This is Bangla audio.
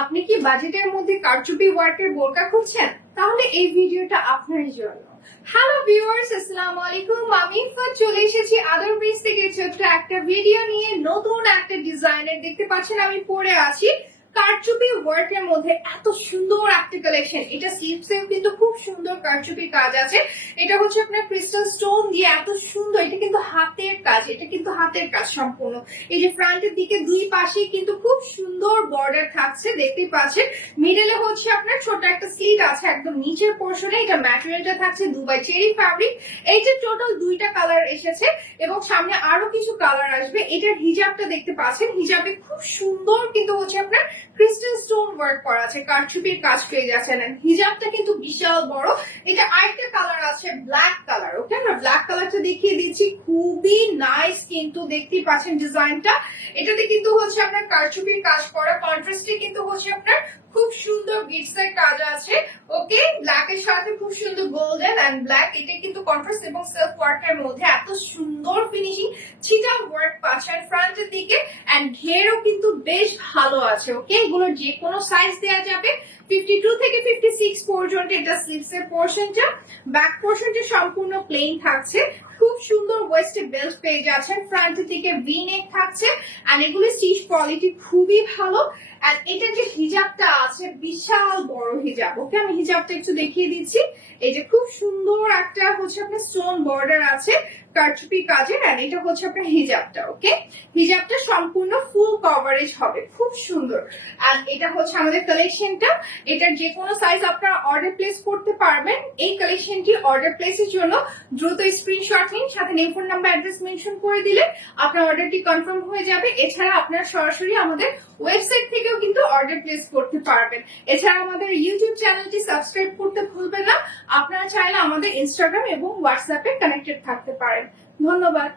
আপনি কি বাজেটের মধ্যে কারচুপি ওয়ার্কের বোরকা খুঁজছেন? তাহলে এই ভিডিওটা আপনার জন্য। হ্যালো ভিউয়ার্স, আসসালামু আলাইকুম। আমি ইফাত চলে এসেছি আদর ব্রিজ থেকে ছোট্ট একটা ভিডিও নিয়ে। নতুন একটা ডিজাইনের দেখতে পাচ্ছেন আমি পরে আছি কারচুপি ওয়ার্কের মধ্যে। এত সুন্দর একটা কালেকশন। এটা স্লিভসেও কিন্তু খুব সুন্দর কারচুপি কাজ আছে। এটা হচ্ছে আপনার ক্রিস্টাল স্টোন দিয়ে এত সুন্দর। এটা কিন্তু হাতের কাজ, এটা কিন্তু হাতের কাজ সম্পূর্ণ। এই যে ফ্রন্টের দিকে দুই পাশে কিন্তু খুব সুন্দর বর্ডার থাকছে, দেখতেই পাচ্ছেন। মিডলে হচ্ছে আপনার ছোট একটা স্লিট আছে একদম নিচের পোর্শনে। এটা ম্যাটেরিয়ালটা থাকছে দুবাই চেরি ফ্যাব্রিক। এই যে টোটাল দুইটা কালার এসেছে এবং সামনে আরো কিছু কালার আসবে। এটার হিজাবটা দেখতে পাচ্ছেন, হিজাবে খুব সুন্দর কিন্তু হচ্ছে আপনার ক্রিস্টাল স্টোন ওয়ার্ক করা আছে, কারচুপির কাজ পেয়ে যাচ্ছেন। হিজাবটা কিন্তু বিশাল বড়। এটা আরেকটা কালার আছে ব্ল্যাক কালার। ওকে, আমরা ব্ল্যাক কালারটা দেখিয়ে দিচ্ছি, খুবই নাইস কিন্তু দেখতেই পাচ্ছেন ডিজাইনটা। এটাতে কিন্তু হচ্ছে আপনার কারচুপির কাজ করা, কন্ট্রাস্টে কিন্তু হচ্ছে আপনার খুব সুন্দর বিটস এর কাজ আছে। ওকে, ব্ল্যাক এর সাথে খুব সুন্দর গোল্ডেন এন্ড ব্ল্যাক। এটা কিন্তু কন্ট্রাস্ট এবং সেলফ ওয়ার্কের মধ্যে এত সুন্দর ফিনিশিং চিটাং ওয়ার্ক পাচ্ছেন ফ্রন্টের দিকে। এন্ড ঘেরও কিন্তু বেশ ভালো আছে। ওকে, এগুলোর যে কোনো সাইজ দেওয়া যাবে। 52 থেকে 56 পর্যন্ত এটা স্লিভস এর পোর্শনটা। ব্যাক পোর্শনটা সম্পূর্ণ প্লেন থাকছে। খুব সুন্দর ওয়েস্টে বেল্ট পেয়ে যাচ্ছেন। ফ্রন্টের দিকে ভি নেক থাকছে। আর এগুলো স্টিচ কোয়ালিটি খুবই ভালো। আর এটা যে হিজাবটা আছে বিশাল বড় হিজাব। ওকে, আমি হিজাবটা একটু দেখিয়ে দিচ্ছি। এই যে খুব সুন্দর একটা হচ্ছে আপনার স্টোন বর্ডার আছে কারচুপি কাজের। আর এটা হচ্ছে আপনার হিজাবটা। ওকে, হিজাবটা সম্পূর্ণ ফুল কভারেজ হবে, খুব সুন্দর। আর এটা হচ্ছে আমাদের কালেকশনটা। এটার যে কোনো সাইজ আপনারা অর্ডার প্লেস করতে পারবেন। এই কালেকশনটি অর্ডার প্লেসের জন্য দ্রুত স্ক্রিনশট নিন, সাথে name, phone number, address mention করে দিলে আপনার অর্ডারটি কনফার্ম হয়ে যাবে। এছাড়া আপনারা সরাসরি আমাদের ওয়েবসাইট থেকেও কিন্তু অর্ডার প্লেস করতে পারবেন। এছাড়া আমাদের ইউটিউব চ্যানেলটি সাবস্ক্রাইব করতে ভুলবেন না। আপনারা চাইলে আমাদের ইনস্টাগ্রাম এবং হোয়াটসঅ্যাপে কানেক্টেড থাকতে পারেন। ধন্যবাদ।